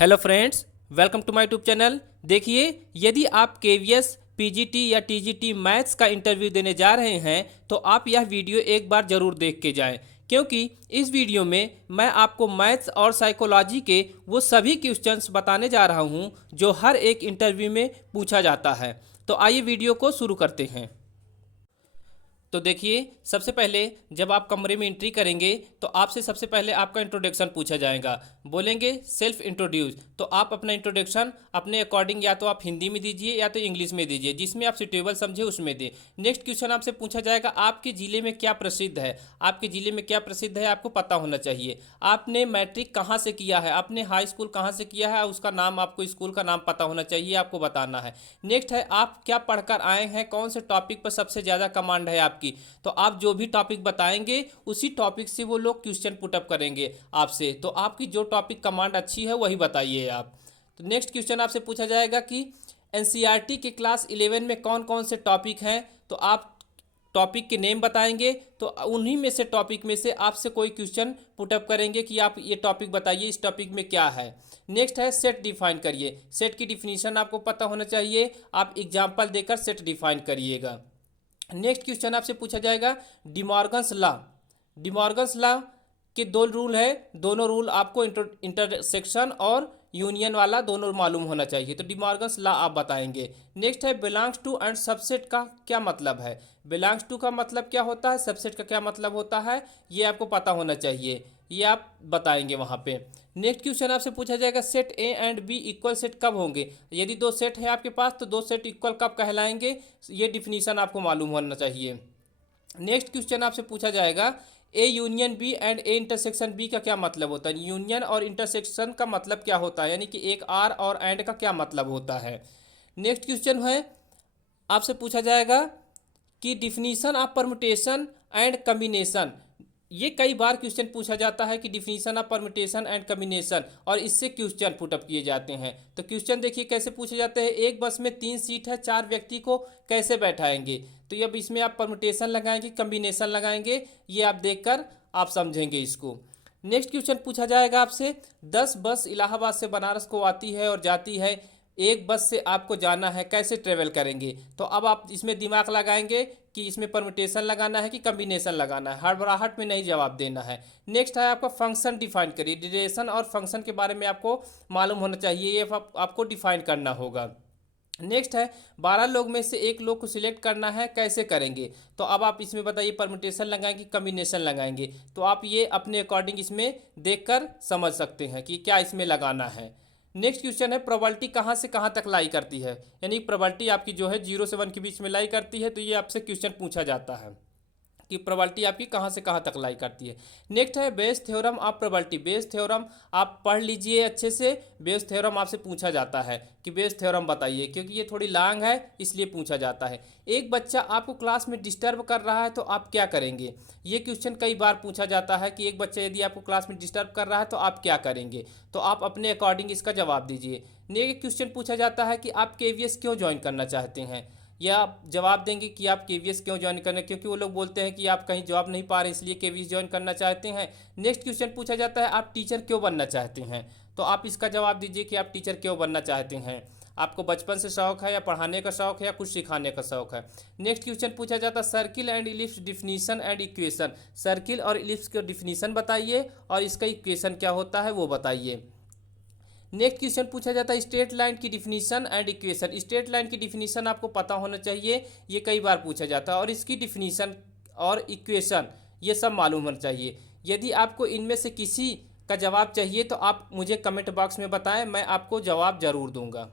Hello friends, welcome to my YouTube channel. देखिए, यदि आप केवीएस पीजीटी या टीजीटी मैथ्स का इंटरव्यू देने जा रहे हैं तो आप यह वीडियो एक बार ज़रूर देख के जाएं, क्योंकि इस वीडियो में मैं आपको मैथ्स और साइकोलॉजी के वो सभी क्वेश्चंस बताने जा रहा हूं जो हर एक इंटरव्यू में पूछा जाता है। तो आइए वीडियो को शुरू करते हैं। तो देखिए, सबसे पहले जब आप कमरे में एंट्री करेंगे तो आपसे सबसे पहले आपका इंट्रोडक्शन पूछा जाएगा। बोलेंगे सेल्फ इंट्रोड्यूस, तो आप अपना इंट्रोडक्शन अपने अकॉर्डिंग या तो आप हिंदी में दीजिए या तो इंग्लिश में दीजिए, जिसमें आप सुटेबल समझे उसमें दें। नेक्स्ट क्वेश्चन आपसे पूछा जाएगा आपके ज़िले में क्या प्रसिद्ध है। आपके ज़िले में क्या प्रसिद्ध है आपको पता होना चाहिए। आपने मैट्रिक कहाँ से किया है, आपने हाई स्कूल कहाँ से किया है, उसका नाम, आपको स्कूल का नाम पता होना चाहिए, आपको बताना है। नेक्स्ट है आप क्या पढ़कर आए हैं, कौन से टॉपिक पर सबसे ज़्यादा कमांड है आपकी। तो आप जो भी टॉपिक बताएंगे उसी टॉपिक से वो लोग क्वेश्चन पुटअप करेंगे आपसे। तो आपकी जो टॉपिक कमांड अच्छी है वही बताइए आप। तो नेक्स्ट क्वेश्चन आपसे पूछा जाएगा कि एनसीईआरटी के क्लास 11 में कौन कौन से टॉपिक हैं। तो आप टॉपिक के नेम बताएंगे, तो उन्हीं में से टॉपिक में से आपसे कोई क्वेश्चन पुटअप करेंगे कि आप ये टॉपिक बताइए, इस टॉपिक में क्या है। नेक्स्ट है सेट डिफाइन करिए। सेट की डिफिनीशन आपको पता होना चाहिए, आप एग्जाम्पल देकर सेट डिफाइन करिएगा। नेक्स्ट क्वेश्चन आपसे पूछा जाएगा डिमॉर्गन्स लॉ। डिमॉर्गन्स लॉ के दो रूल है, दोनों रूल आपको इंटरसेक्शन और यूनियन वाला दोनों मालूम होना चाहिए। तो डिमॉर्गन्स लॉ आप बताएंगे। नेक्स्ट है बिलोंग्स टू एंड सबसेट का क्या मतलब है। बिलोंग्स टू का मतलब क्या होता है, सबसेट का क्या मतलब होता है, ये आपको पता होना चाहिए, ये आप बताएंगे वहाँ पे। नेक्स्ट क्वेश्चन आपसे पूछा जाएगा set A and B equal set कब होंगे। यदि दो सेट है आपके पास तो दो सेट इक्वल कब कहलाएंगे, ये डिफिनीशन आपको मालूम होना चाहिए। नेक्स्ट क्वेश्चन आपसे पूछा जाएगा A union B and A intersection B का क्या मतलब होता है। यूनियन और इंटरसेक्शन का मतलब क्या होता है, यानी कि एक आर और एंड का क्या मतलब होता है। नेक्स्ट क्वेश्चन है आपसे पूछा जाएगा कि definition of permutation and combination. ये कई बार क्वेश्चन पूछा जाता है कि definition of permutation and combination, और इससे क्वेश्चन पुटअप किए जाते हैं। तो क्वेश्चन देखिए कैसे पूछे जाते हैं। एक बस में 3 सीट है, 4 व्यक्ति को कैसे बैठाएंगे। तो अब इसमें आप परमुटेशन लगाएंगे, कम्बिनेशन लगाएंगे, ये आप देखकर आप समझेंगे इसको। नेक्स्ट क्वेश्चन पूछा जाएगा आपसे 10 बस इलाहाबाद से बनारस को आती है और जाती है, एक बस से आपको जाना है, कैसे ट्रेवल करेंगे। तो अब आप इसमें दिमाग लगाएंगे कि इसमें परमुटेशन लगाना है कि कम्बिनेशन लगाना है, हड़बड़ाहट में नहीं जवाब देना है। नेक्स्ट है आपका फंक्शन डिफाइन करिए। ड्यूरेशन और फंक्शन के बारे में आपको मालूम होना चाहिए, ये आपको डिफाइन करना होगा। नेक्स्ट है 12 लोग में से एक लोग को सिलेक्ट करना है, कैसे करेंगे। तो अब आप इसमें बताइए परमुटेशन लगाएंगे कम्बिनेशन लगाएंगे। तो आप ये अपने अकॉर्डिंग इसमें देखकर समझ सकते हैं कि क्या इसमें लगाना है। नेक्स्ट क्वेश्चन है प्रोबेबिलिटी कहाँ से कहाँ तक लाई करती है, यानी प्रोबेबिलिटी आपकी जो है 0 से 1 के बीच में लाई करती है। तो ये आपसे क्वेश्चन पूछा जाता है कि प्रोबेबिलिटी आपकी कहाँ से कहाँ तक लाई करती है। नेक्स्ट है Bayes theorem of probability. Bayes theorem आप पढ़ लीजिए अच्छे से। बेस थ्योरम आपसे पूछा जाता है कि बेस थ्योरम बताइए, क्योंकि ये थोड़ी लॉन्ग है इसलिए पूछा जाता है। एक बच्चा आपको क्लास में डिस्टर्ब कर रहा है तो आप क्या करेंगे। ये क्वेश्चन कई बार पूछा जाता है कि एक बच्चा यदि आपको क्लास में डिस्टर्ब कर रहा है तो आप क्या करेंगे। तो आप अपने अकॉर्डिंग इसका जवाब दीजिए। नेक्स्ट क्वेश्चन पूछा जाता है कि आप केवीएस क्यों ज्वाइन करना चाहते हैं, या आप जवाब देंगे कि आप केवीएस क्यों ज्वाइन करना, क्योंकि वो लोग बोलते हैं कि आप कहीं जॉब नहीं पा रहे इसलिए केवीएस ज्वाइन करना चाहते हैं। नेक्स्ट क्वेश्चन पूछा जाता है आप टीचर क्यों बनना चाहते हैं। तो आप इसका जवाब दीजिए कि आप टीचर क्यों बनना चाहते हैं, आपको बचपन से शौक है या पढ़ाने का शौक है या कुछ सिखाने का शौक है। नेक्स्ट क्वेश्चन पूछा जाता है circle and ellipse definition and equation. Circle और इलिप्स का डिफिनीशन बताइए और इसका इक्वेशन क्या होता है वो बताइए। नेक्स्ट क्वेश्चन पूछा जाता है स्ट्रेट लाइन की definition and equation. Straight line की डिफिनीशन आपको पता होना चाहिए, ये कई बार पूछा जाता है, और इसकी डिफिनीशन और इक्वेशन ये सब मालूम होना चाहिए। यदि आपको इनमें से किसी का जवाब चाहिए तो आप मुझे कमेंट बॉक्स में बताएं, मैं आपको जवाब ज़रूर दूंगा।